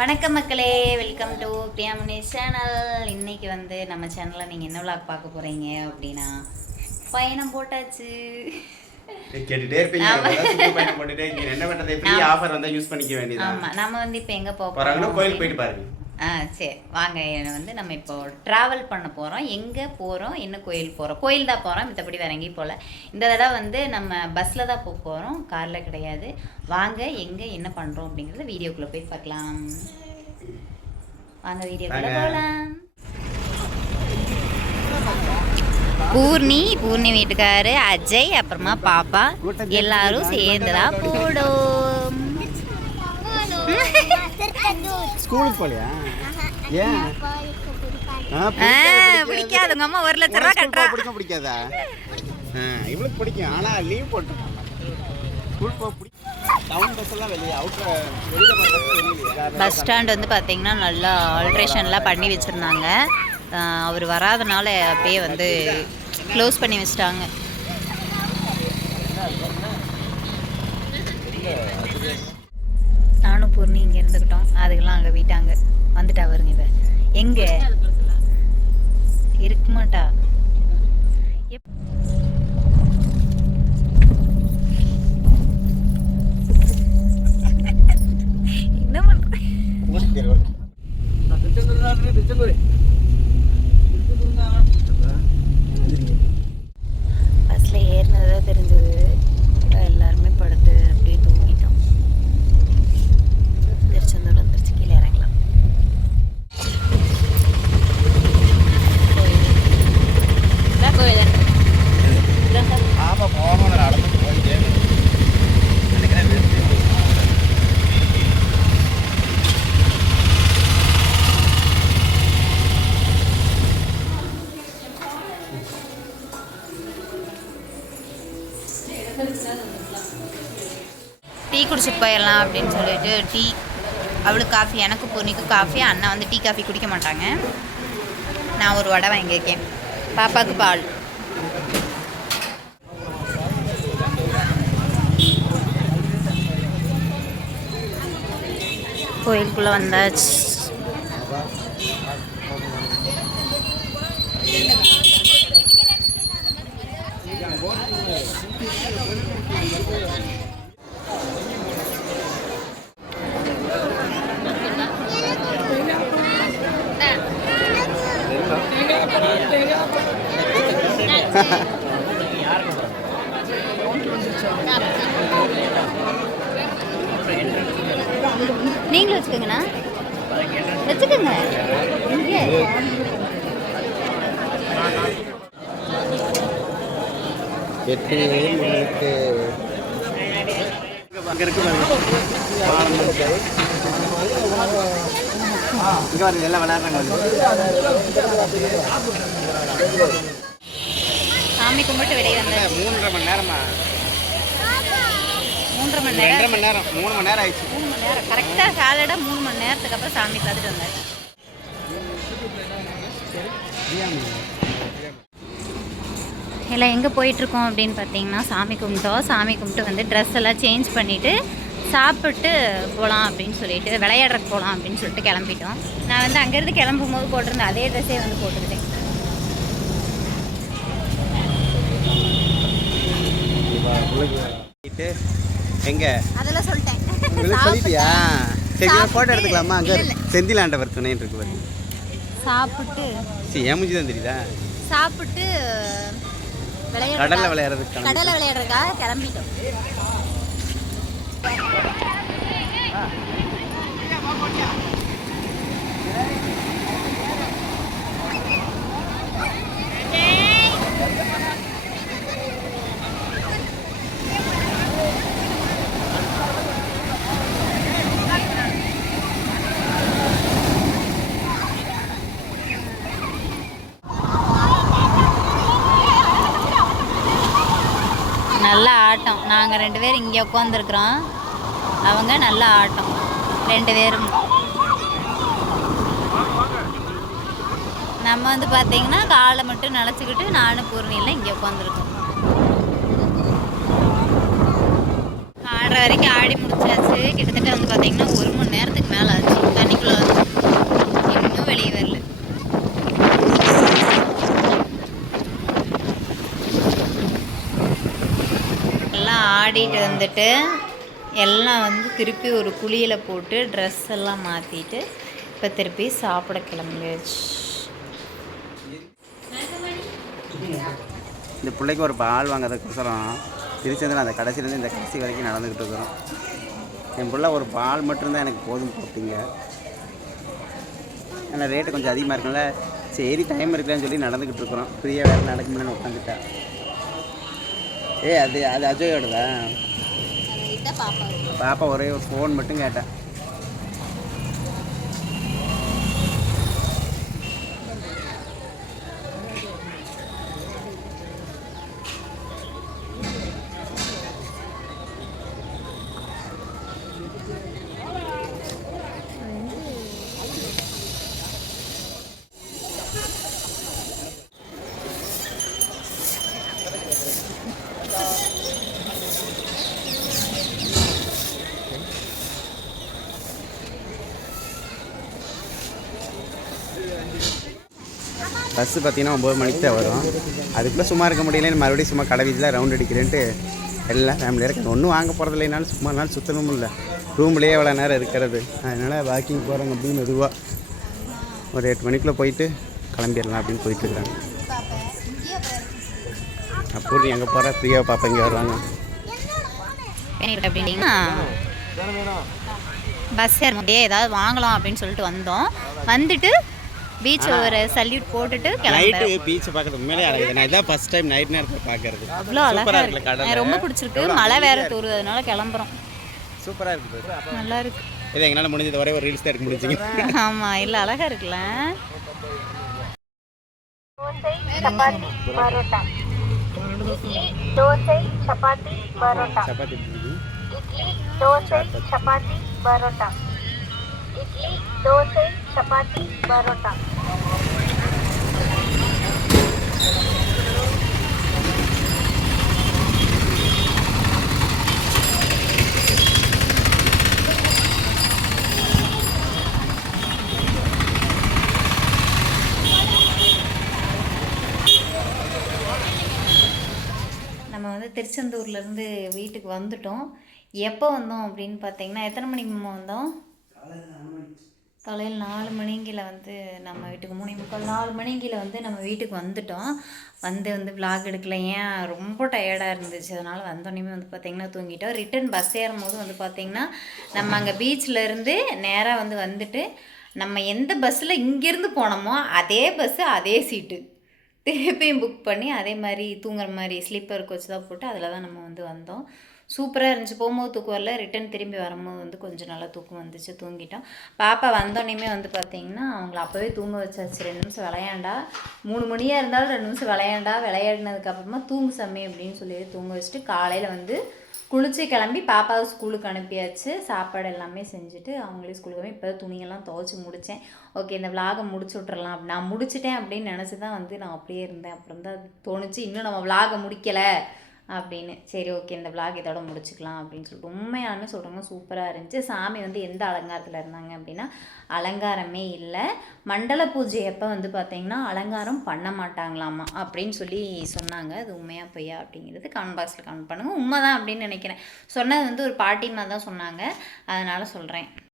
வணக்கம் மக்களே welcome to Priyamani channel. இன்னைக்கு வந்து நம்ம சேனலில் நீங்கள் என்ன vlog பார்க்க போகிறீங்க அப்படின்னா பயணம் போட்டாச்சு. கேட்டுட்டே இருப்பீங்க. பயணம் போட்டுட்டே. என்ன பண்றது? ஃப்ரீ. ஆஃபர் வந்தா யூஸ் பண்ணிக்க வேண்டியதான் ஆமாம் நம்ம வந்து இப்போ எங்கே போக போறாங்கன்னா கோயிலுக்கு போயிட்டு பாருங்க. ஆ சரி. வாங்க என்னை வந்து நம்ம இப்போ ட்ராவல் பண்ண போகிறோம் எங்கே போகிறோம் என்ன கோயில் போகிறோம் கோயில் தான் போகிறோம் மற்றபடி வேற எங்கேயும் போகல இந்த தடவை வந்து நம்ம பஸ்ஸில் தான் போக போகிறோம் காரில் கிடையாது. வாங்க எங்கே என்ன பண்ணுறோம் அப்படிங்கிறத வீடியோக்குள்ளே போய் பார்க்கலாம். வாங்க வீடியோக்குள்ளே. போகலாம் பூர்ணி பூர்ணி வீட்டுக்காரு அஜய் அப்புறமா பாப்பா. எல்லாரும் சேர்ந்து தான் போடும் ஸ்கூலுக்கு போலையா? ஏன்? பிடிக்காது, உங்க அம்மா ஒரு லட்ச ரூபா கட்டுறா. பிடிக்கும் பிடிக்காதா? இவளுக்கு பிடிக்கும். ஆனா லீவ் போட்டுருக்காங்க ஸ்கூல் போக பிடிக்கும் டவுன் பஸ் எல்லாம் வெளியே அவுட்டர் பஸ் ஸ்டாண்ட் வந்து பார்த்தீங்கன்னா நல்லா ஆல்ட்ரேஷன்லாம் பண்ணி வச்சுருந்தாங்க. அவர் வராதனால அப்படியே வந்து க்ளோஸ் பண்ணி வச்சிட்டாங்க. நானும் பூர்ணி இங்கே இருந்துக்கிட்டோம் அதுக்கெல்லாம் அங்கே போயிட்டாங்க வந்துட்டா வருங்க இவ. எங்கே? இருக்க மாட்டா எப்- என்ன பண்ற பஸ்ஸில் ஏறினது தான் தெரிஞ்சது எல்லாருமே படுத்து அப்படியே தூங்கிட்டோம் திருச்செந்தூர் வந்துருச்சு கீழே இறங்கலாம் ஆமா போகணும் நடந்து போயிட்டே நினைக்கிறேன் வெறுத்து டீ குடிச்சிட்டு போயிடலாம் அப்படின்னு சொல்லிட்டு டீ அவளுக்கு காஃபி எனக்கு பொண்ணுக்கு காஃபி அண்ணா வந்து டீ காஃபி குடிக்க மாட்டாங்க. நான் ஒரு வடை வாங்கியிருக்கேன். பாப்பாவுக்கு பால். கோயிலுக்குள்ளே வந்தாச்சு. நீங்களும் வச்சுக்கோங்கண்ணா. வச்சுக்கோங்க. இங்கே எட்டு எட்டு. அங்க இருக்கு. இங்க பாருங்க எல்லாம் விளையாடுறாங்க. சாமி கும்பிட்டு வெளியே வந்தாச்சு மூன்றரை மணி நேரமா? மூன்றரை மணி ரெண்டரை நேரம். மணி நேரம் மூணு மணி நேரம் ஆயிடுச்சு. மூணு மணி நேரம். கரெக்டாக சாலடாக மூணு மணி நேரத்துக்கு அப்புறம் சாமி பார்த்துட்டு வந்தாச்சு எல்லாம் எங்கே போயிட்டுருக்கோம் அப்படின்னு பார்த்தீங்கன்னா சாமி கும்பிட்டோம். சாமி கும்பிட்டு வந்து ட்ரெஸ் எல்லாம் சேஞ்ச் பண்ணிவிட்டு சாப்பிட்டு போகலாம் அப்படின்னு சொல்லிட்டு விளையாடுறதுக்கு போகலாம் அப்படின்னு சொல்லிட்டு கிளம்பிட்டோம். நான் வந்து அங்கேருந்து கிளம்பும் போது போட்டிருந்த அதே ட்ரெஸ்ஸே வந்து போட்டுக்கிட்டேன். எங்க? அதெல்லாம் சொல்லிட்டேன். சொல்லிட்டியா? சரி சாப்பிட்டு- போட்டோ எடுத்துக்கலாமா? அங்க. செந்திலாண்டவர் துணைன்னு இருக்கு பாருங்க சாப்பிட்டு சரி ஏன் தான் தெரியுதா? சாப்பிட்டு விளையாட கடல்ல விளையாடுறதுக்கு? கிளம்பி. கடலை விளையாடுறதுக்காக கிளம்பிட்டோம் நல்ல ஆட்டம் நாங்கள் ரெண்டு பேரும் இங்கே உட்காந்துருக்குறோம் அவங்க நல்லா ஆட்டம். ரெண்டு பேரும். நம்ம வந்து பார்த்தீங்கன்னா காலை மட்டும் நினச்சிக்கிட்டு நானும் பூர்ணியில் இங்கே உட்காந்துருக்கோம் ஆடுற வரைக்கும் ஆடி முடிச்சாச்சு. கிட்டத்தட்ட வந்து பார்த்தீங்கன்னா ஒரு மணி நேரத்துக்கு மேலே ஆச்சு. தண்ணிக்குள்ளே இன்னும் வெளியே வரல. ஆடிட்டு வந்துட்டு எல்லாம் வந்து திருப்பி ஒரு குழியில் போட்டு ட்ரெஸ் எல்லாம் மாற்றிட்டு இப்போ திருப்பி சாப்பிட கிளம்பியாச்சு. இந்த பிள்ளைக்கு ஒரு பால் வாங்குறதுக்கோசரம் திருச்செந்தூர் அந்த கடைசிலேருந்து இந்த கடைசி வரைக்கும் நடந்துக்கிட்டு இருக்கிறோம். என் பிள்ளை ஒரு பால் மட்டும்தான் எனக்கு போதும் போட்டீங்க. ஆனால் ரேட்டு கொஞ்சம் அதிகமாக இருக்குல்ல சரி டைம் இருக்குல்லன்னு சொல்லி நடந்துக்கிட்டு இருக்கிறோம். ஃப்ரீயாக வேறு நடக்க உட்காந்துட்டேன் உட்காந்துட்டா. ஏ அது அது அஜயோடதா? பாப்பா. ஒரே ஒரு ஃபோன் மட்டும் கேட்டேன் பஸ்ஸு பார்த்தீங்கன்னா ஒம்பது மணிக்கு தான் வரும். அதுக்குள்ளே சும்மா இருக்க முடியலன்னு மறுபடியும் சும்மா கடை வீதியில் ரவுண்ட் அடிக்கிறேன்ட்டு எல்லாம் ஃபேமிலியாக இருக்காங்க. ஒன்றும் வாங்க போகிறது இல்லைனாலும் சும்மா நாள் சுற்றணும் இல்லை. ரூம்லேயே எவ்வளோ நேரம் இருக்கிறது? அதனால் வாக்கிங் போகிறாங்க அப்படின்னு மெதுவாக ஒரு எட்டு மணிக்குள்ளே போயிட்டு கிளம்பிடலாம் அப்படின்னு போயிட்டுருக்காங்க அப்போ எங்கே போகிற பிரியா பாப்பா இங்கே வருவாங்க? பஸ் ஏறும்போதே ஏதாவது வாங்கலாம் அப்படின்னு சொல்லிட்டு வந்தோம். வந்துட்டு பீச் ஒரு சல்யூட் போட்டுட்டு நைட் பீச் பார்க்கறது உண்மையிலே அழகு நான் இதான் ஃபர்ஸ்ட் டைம் நைட் நேரத்துல பார்க்கறது. அவ்வளோ அழகா இருக்கு. ரொம்ப பிடிச்சிருக்கு. மழை வேற தூறுதுனால கிளம்புறோம். சூப்பரா இருக்கு நல்லா இருக்கு. இது எங்களால முடிஞ்சது ஒரே ஒரு ரீல்ஸ் தான் எடுக்க முடிஞ்சுங்க. ஆமா இல்ல அழகா இருக்குல்ல. தோசை சப்பாத்தி பரோட்டா. சப்பாத்தி இட்லி தோசை சப்பாத்தி பரோட்டா. இட்லி தோசை சப்பாத்தி பரோட்டா. நம்ம வந்து திருச்செந்தூர்லேருந்து வீட்டுக்கு வந்துட்டோம். எப்போ வந்தோம் அப்படின்னு பார்த்தீங்கன்னா எத்தனை மணிக்கு வந்தோம்? காலையில் நாலு மணிங்கில் வந்து நம்ம வீட்டுக்கு மூணு முக்கால் நாலு மணிங்கில் வந்து நம்ம வீட்டுக்கு வந்துட்டோம். வந்து வந்து vlog எடுக்கல. ஏன்? ரொம்ப டயர்டாக இருந்துச்சு. அதனால் வந்தோடனே வந்து பார்த்திங்கன்னா தூங்கிட்டோம். ரிட்டர்ன் பஸ் ஏறும்போது வந்து பார்த்திங்கன்னா நம்ம அங்கே பீச்சில் இருந்து நேராக வந்து வந்துட்டு நம்ம எந்த பஸ்ஸில் இங்கேருந்து போனோமோ அதே பஸ்ஸு அதே சீட்டு திருப்பியும் புக் பண்ணி அதே மாதிரி தூங்குற மாதிரி ஸ்லீப்பர் கோச் தான் போட்டு அதில் தான் நம்ம வந்து வந்தோம். சூப்பராக இருந்துச்சு. போகும்போது தூக்கம் வரல. ரிட்டன் திரும்பி வரும்போது வந்து கொஞ்சம் நல்லா தூக்கம் வந்துச்சு. தூங்கிட்டோம். பாப்பா வந்தோடனேமே வந்து பார்த்தீங்கன்னா அவங்கள அப்போவே தூங்க வச்சாச்சு. ரெண்டு நிமிஷம் விளையாண்டா. மூணு மணியாக இருந்தாலும் ரெண்டு நிமிஷம் விளையாண்டா. விளையாடினதுக்கப்புறமா தூங்கு சாமி அப்படின்னு சொல்லி தூங்க வச்சுட்டு காலையில் வந்து குளிச்சு கிளம்பி பாப்பாவை ஸ்கூலுக்கு அனுப்பியாச்சு. சாப்பாடு எல்லாமே செஞ்சுட்டு அவங்களே ஸ்கூலுக்கு போய் இப்போ துணியெல்லாம் துவைச்சி முடித்தேன் ஓகே இந்த விலாகை முடிச்சு விட்றலாம் நான் முடிச்சிட்டேன் அப்படின்னு நினச்சி தான் வந்து நான் அப்படியே இருந்தேன். அப்புறம் தான் தோணுச்சு. இன்னும் நம்ம விலாகை முடிக்கலை. அப்படின்னு. சரி ஓகே இந்த விளாக் இதோட முடிச்சுக்கலாம் அப்படின்னு சொல்லிட்டு உண்மையாலுமே சொல்கிறவங்க சூப்பராக இருந்துச்சு. சாமி வந்து எந்த அலங்காரத்தில் இருந்தாங்க அப்படின்னா அலங்காரமே இல்லை. மண்டல பூஜை அப்போ வந்து பார்த்தீங்கன்னா அலங்காரம் பண்ண மாட்டாங்களாமா அப்படின்னு சொல்லி சொன்னாங்க. அது உண்மையாக பொய்யா அப்படிங்கிறது கமெண்ட் பாக்ஸில் கமெண்ட் பண்ணுங்கள் உண்மை தான் அப்படின்னு நினைக்கிறேன். சொன்னது வந்து ஒரு பாட்டிமா தான் சொன்னாங்க. அதனால் சொல்கிறேன்